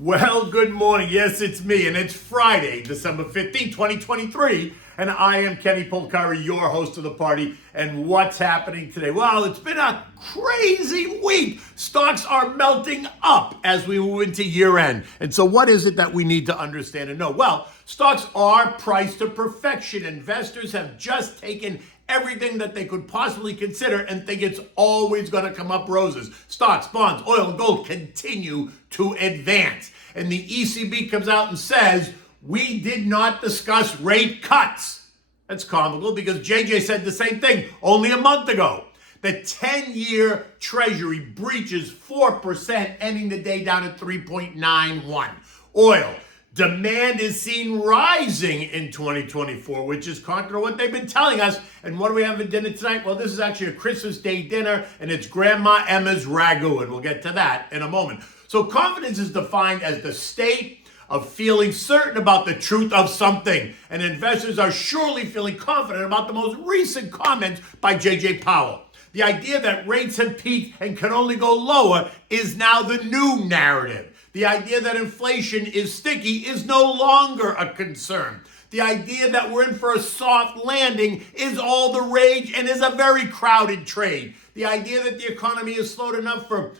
Well, good morning. Yes, it's me, and it's Friday, December 15th, 2023, and I am Kenny Polcari, your host of the party. And what's happening today? Well, it's been a crazy week. Stocks are melting up as we move into year end. And so what is it that we need to understand and know? Well, stocks are priced to perfection. Investors have just taken everything that they could possibly consider and think it's always going to come up roses. Stocks, bonds, oil, and gold continue to advance. And the ECB comes out and says, we did not discuss rate cuts. That's comical because JJ said the same thing only a month ago. The 10-year Treasury breaches 4%, ending the day down at 3.91. Oil. Demand is seen rising in 2024, which is contrary to what they've been telling us. And what do we have for dinner tonight? Well, this is actually a Christmas Day dinner, and it's Grandma Emma's Ragu, and we'll get to that in a moment. So confidence is defined as the state of feeling certain about the truth of something. And investors are surely feeling confident about the most recent comments by JJ Powell. The idea that rates have peaked and can only go lower is now the new narrative. The idea that inflation is sticky is no longer a concern. The idea that we're in for a soft landing is all the rage and is a very crowded trade. The idea that the economy is slowed enough for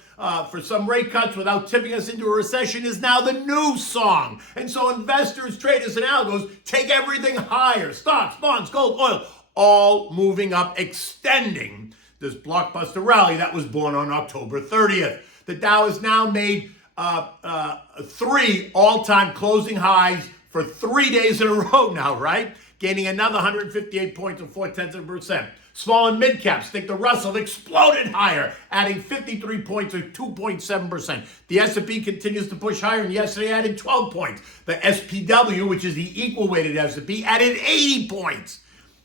some rate cuts without tipping us into a recession is now the new song. And so investors, traders, and algos take everything higher. Stocks, bonds, gold, oil, all moving up, extending this blockbuster rally that was born on October 30th. The Dow has now made three all-time closing highs for 3 days in a row now, right? Gaining another 158 points and 0.4%. Small and mid caps think the Russell exploded higher, adding 53 points or 2.7%. The S&P continues to push higher, and yesterday added 12 points. The SPW, which is the equal-weighted S&P, added 80 points.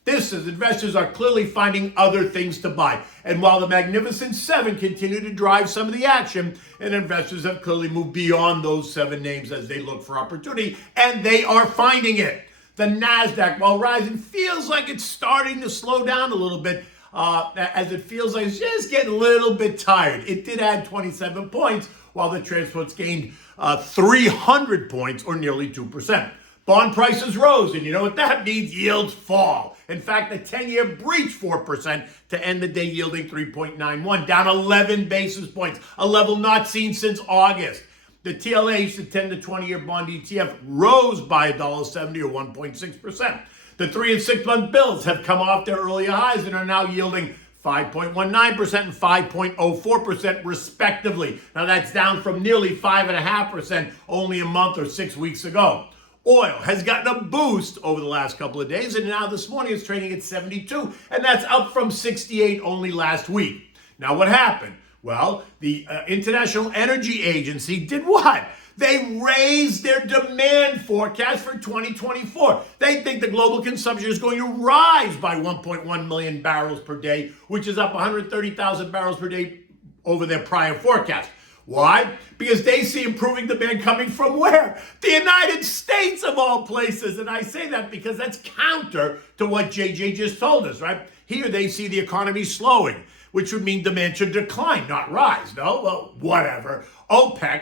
This is investors are clearly finding other things to buy. And while the Magnificent Seven continue to drive some of the action, and investors have clearly moved beyond those seven names as they look for opportunity, and they are finding it. The NASDAQ, while rising, feels like it's starting to slow down a little bit, as it feels like it's just getting a little bit tired. It did add 27 points, while the transports gained 300 points, or nearly 2%. Bond prices rose, and you know what that means? Yields fall. In fact, the 10-year breached 4% to end the day yielding 3.91, down 11 basis points, a level not seen since August. The TLH, the 10 to 20-year bond ETF, rose by $1.70 or 1.6%. The 3 and 6 month bills have come off their earlier highs and are now yielding 5.19% and 5.04% respectively. Now that's down from nearly 5.5% only a month or 6 weeks ago. Oil has gotten a boost over the last couple of days, and now this morning it's trading at 72, and that's up from 68 only last week. Now what happened? Well, the International Energy Agency did what? They raised their demand forecast for 2024. They think the global consumption is going to rise by 1.1 million barrels per day, which is up 130,000 barrels per day over their prior forecast. Why? Because they see improving demand coming from where? The United States, of all places. And I say that because that's counter to what JJ just told us, right? Here they see the economy slowing, which would mean demand should decline, not rise. No? Well, whatever. OPEC,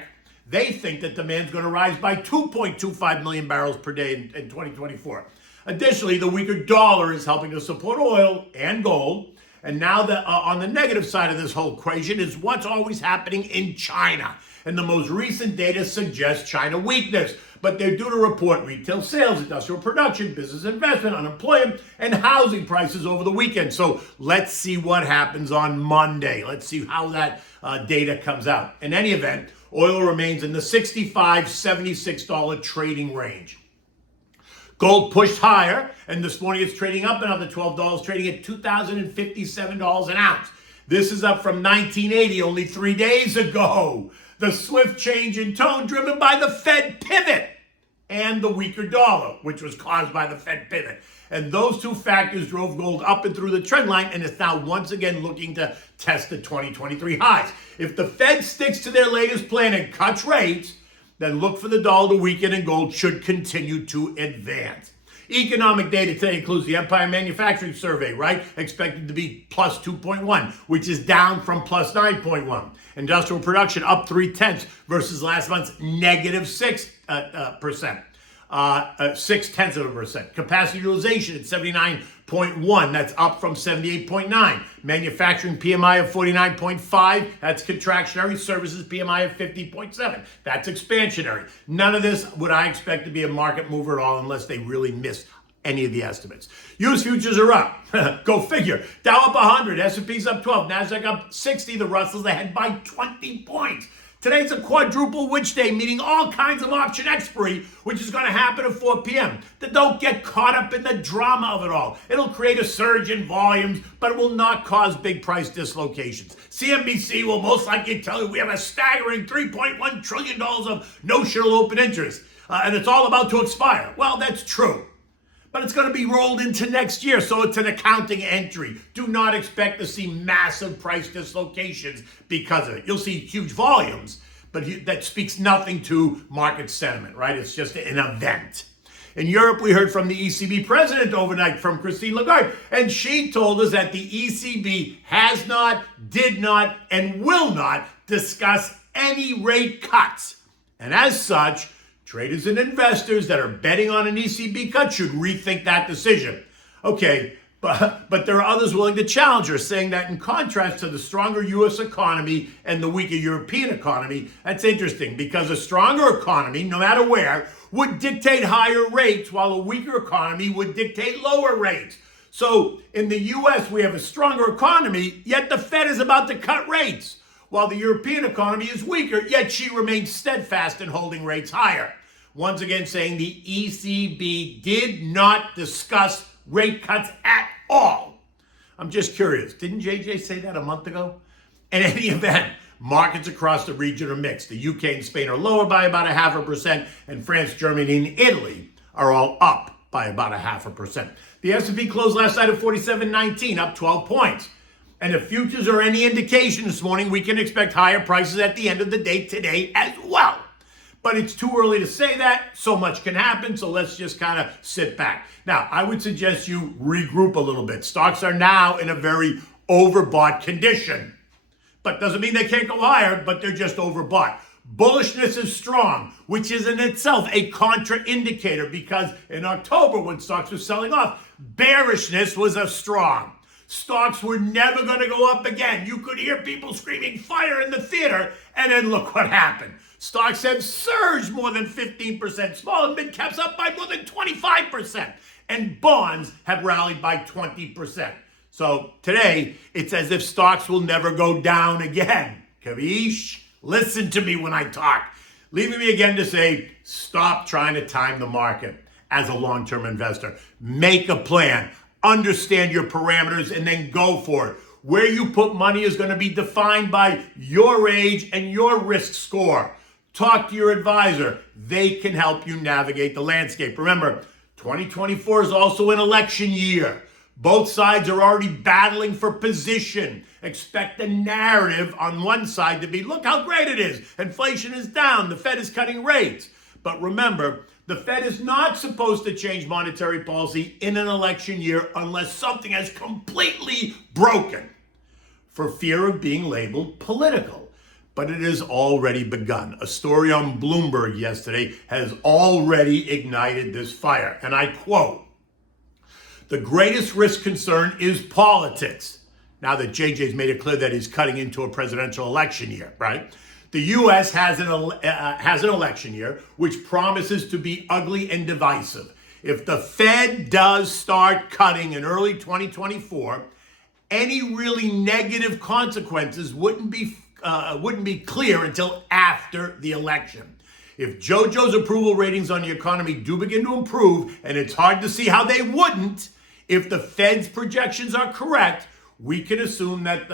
they think that demand's going to rise by 2.25 million barrels per day in 2024. Additionally, the weaker dollar is helping to support oil and gold. And now on the negative side of this whole equation is what's always happening in China. And the most recent data suggests China weakness. But they're due to report retail sales, industrial production, business investment, unemployment, and housing prices over the weekend. So let's see what happens on Monday. Let's see how that data comes out. In any event, oil remains in the $65, $76 trading range. Gold pushed higher, and this morning it's trading up another $12, trading at $2,057 an ounce. This is up from $19.80 only 3 days ago. The swift change in tone driven by the Fed pivot and the weaker dollar, which was caused by the Fed pivot. And those two factors drove gold up and through the trend line, and it's now once again looking to test the 2023 highs. If the Fed sticks to their latest plan and cuts rates, then look for the dollar to weaken and gold should continue to advance. Economic data today includes the Empire Manufacturing Survey, right? Expected to be plus 2.1, which is down from plus 9.1. Industrial production up 0.3 versus last month's negative 6%. 0.6%. Capacity utilization at 79.1. That's up from 78.9. Manufacturing PMI of 49.5. That's contractionary. Services PMI of 50.7. That's expansionary. None of this would I expect to be a market mover at all unless they really miss any of the estimates. U.S. futures are up. Go figure. Dow up 100. S&P's up 12. Nasdaq up 60. The Russell's ahead by 20 points. Today's a quadruple witch day, meaning all kinds of option expiry, which is going to happen at 4 p.m. Don't get caught up in the drama of it all. It'll create a surge in volumes, but it will not cause big price dislocations. CNBC will most likely tell you we have a staggering $3.1 trillion of notional open interest, and it's all about to expire. Well, that's true. But it's going to be rolled into next year, so it's an accounting entry. Do not expect to see massive price dislocations because of it. You'll see huge volumes, but that speaks nothing to market sentiment, right? It's just an event. In Europe, we heard from the ECB president overnight, from Christine Lagarde, and she told us that the ECB has not, did not, and will not discuss any rate cuts. And as such, traders and investors that are betting on an ECB cut should rethink that decision. Okay, but there are others willing to challenge her, saying that in contrast to the stronger U.S. economy and the weaker European economy, that's interesting because a stronger economy, no matter where, would dictate higher rates while a weaker economy would dictate lower rates. So in the U.S., we have a stronger economy, yet the Fed is about to cut rates, while the European economy is weaker, yet she remains steadfast in holding rates higher. Once again, saying the ECB did not discuss rate cuts at all. I'm just curious, didn't JJ say that a month ago? In any event, markets across the region are mixed. The UK and Spain are lower by about 0.5%, and France, Germany, and Italy are all up by about 0.5%. The S&P closed last night at 47.19, up 12 points. And if futures are any indication this morning, we can expect higher prices at the end of the day today as well. But it's too early to say that. So much can happen, so let's just kind of sit back. Now, I would suggest you regroup a little bit. Stocks are now in a very overbought condition. But doesn't mean they can't go higher, but they're just overbought. Bullishness is strong, which is in itself a contraindicator because in October, when stocks were selling off, bearishness was strong. Stocks were never going to go up again. You could hear people screaming fire in the theater, and then look what happened. Stocks have surged more than 15%, small and mid caps up by more than 25%, and bonds have rallied by 20%. So today, it's as if stocks will never go down again. Capiche? Listen to me when I talk. Leaving me again to say, stop trying to time the market as a long-term investor. Make a plan. Understand your parameters and then go for it. Where you put money is going to be defined by your age and your risk score. Talk to your advisor. They can help you navigate the landscape. Remember, 2024 is also an election year. Both sides are already battling for position. Expect the narrative on one side to be, look how great it is. Inflation is down. The Fed is cutting rates. But remember, the Fed is not supposed to change monetary policy in an election year unless something has completely broken, for fear of being labeled political. But it has already begun. A story on Bloomberg yesterday has already ignited this fire. And I quote, "The greatest risk concern is politics." Now that JJ's made it clear that he's cutting into a presidential election year, right? The U.S. has an election year which promises to be ugly and divisive. If the Fed does start cutting in early 2024, any really negative consequences wouldn't be clear until after the election. If JoJo's approval ratings on the economy do begin to improve, and it's hard to see how they wouldn't, if the Fed's projections are correct, we can assume that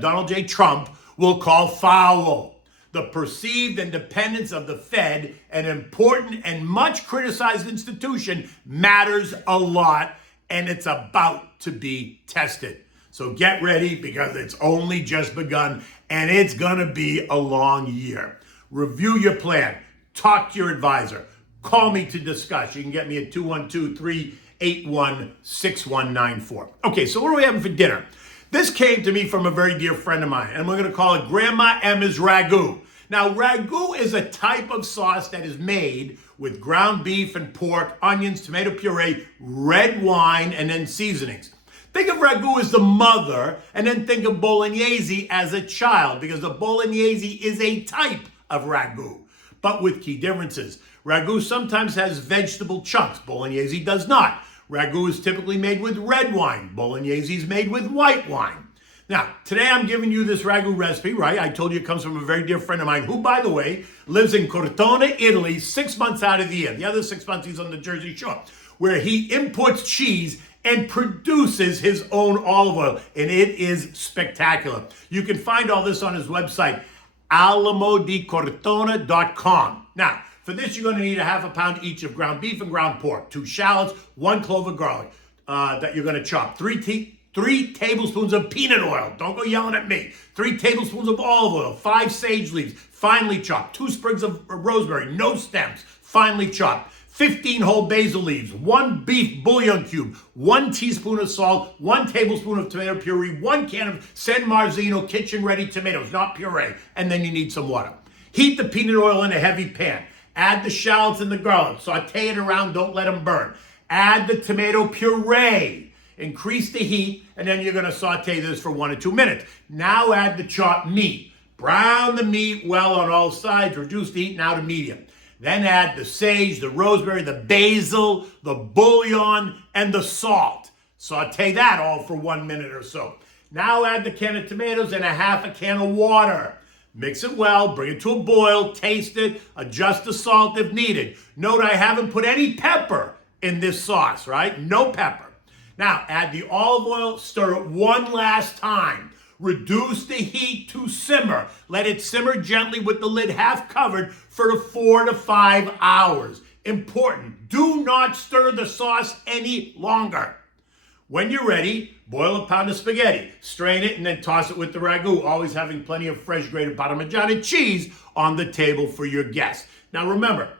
Donald J. Trump will call foul. The perceived independence of the Fed, an important and much criticized institution, matters a lot, and it's about to be tested. So get ready because it's only just begun, and it's going to be a long year. Review your plan. Talk to your advisor. call me to discuss. You can get me at 212-381-6194. Okay, so what are we having for dinner? This came to me from a very dear friend of mine, and we're going to call it Grandma Emma's Ragu. Now, Ragu is a type of sauce that is made with ground beef and pork, onions, tomato puree, red wine, and then seasonings. Think of Ragu as the mother, and then think of bolognese as a child, because the bolognese is a type of Ragu, but with key differences. Ragu sometimes has vegetable chunks. Bolognese does not. Ragu is typically made with red wine. Bolognese is made with white wine. Now, today I'm giving you this Ragu recipe, right? I told you it comes from a very dear friend of mine who, by the way, lives in Cortona, Italy, 6 months out of the year. The other 6 months he's on the Jersey Shore, where he imports cheese and produces his own olive oil, and it is spectacular. You can find all this on his website, alamodicortona.com. Now, for this, you're going to need a half a pound each of ground beef and ground pork, 2 shallots, 1 clove of garlic that you're going to chop, 3 tablespoons of peanut oil. Don't go yelling at me. 3 tablespoons of olive oil, 5 sage leaves, finely chopped, 2 sprigs of rosemary, no stems, finely chopped, 15 whole basil leaves, 1 beef bouillon cube, 1 teaspoon of salt, 1 tablespoon of tomato puree, 1 can of San Marzino kitchen-ready tomatoes, not puree, and then you need some water. Heat the peanut oil in a heavy pan. Add the shallots and the garlic. Saute it around, don't let them burn. Add the tomato puree. Increase the heat, and then you're going to saute this for 1 or 2 minutes. Now add the chopped meat. Brown the meat well on all sides. Reduce the heat now to medium. Then add the sage, the rosemary, the basil, the bouillon, and the salt. Saute that all for 1 minute or so. Now add the can of tomatoes and a half a can of water. Mix it well, bring it to a boil, taste it, adjust the salt if needed. Note I haven't put any pepper in this sauce, right? No pepper. Now add the olive oil, stir it one last time. Reduce the heat to simmer. Let it simmer gently with the lid half covered for 4 to 5 hours. Important, do not stir the sauce any longer. When you're ready, boil a pound of spaghetti, strain it, and then toss it with the ragu, always having plenty of fresh grated Parmigiano cheese on the table for your guests. Now remember,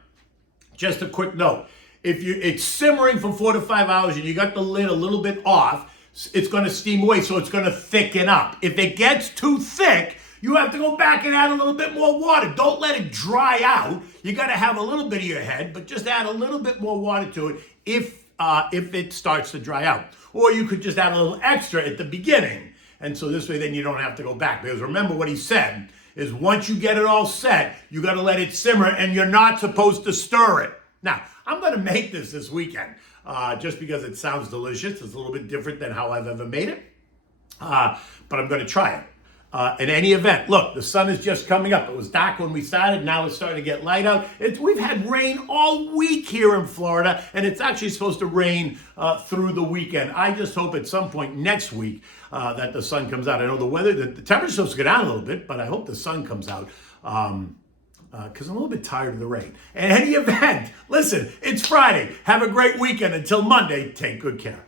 just a quick note, if it's simmering for 4 to 5 hours and you got the lid a little bit off, it's going to steam away, so it's going to thicken up. If it gets too thick, you have to go back and add a little bit more water. Don't let it dry out. You got to have a little bit of your head, but just add a little bit more water to it if it starts to dry out. Or you could just add a little extra at the beginning. And so this way then you don't have to go back. Because remember what he said is once you get it all set, you got to let it simmer and you're not supposed to stir it. Now, I'm going to make this weekend just because it sounds delicious. It's a little bit different than how I've ever made it. But I'm going to try it. In any event, look, the sun is just coming up. It was dark when we started. Now it's starting to get light out. We've had rain all week here in Florida, and it's actually supposed to rain through the weekend. I just hope at some point next week that the sun comes out. I know the temperature's supposed to go down a little bit, but I hope the sun comes out because I'm a little bit tired of the rain. In any event, listen, it's Friday. Have a great weekend. Until Monday, take good care.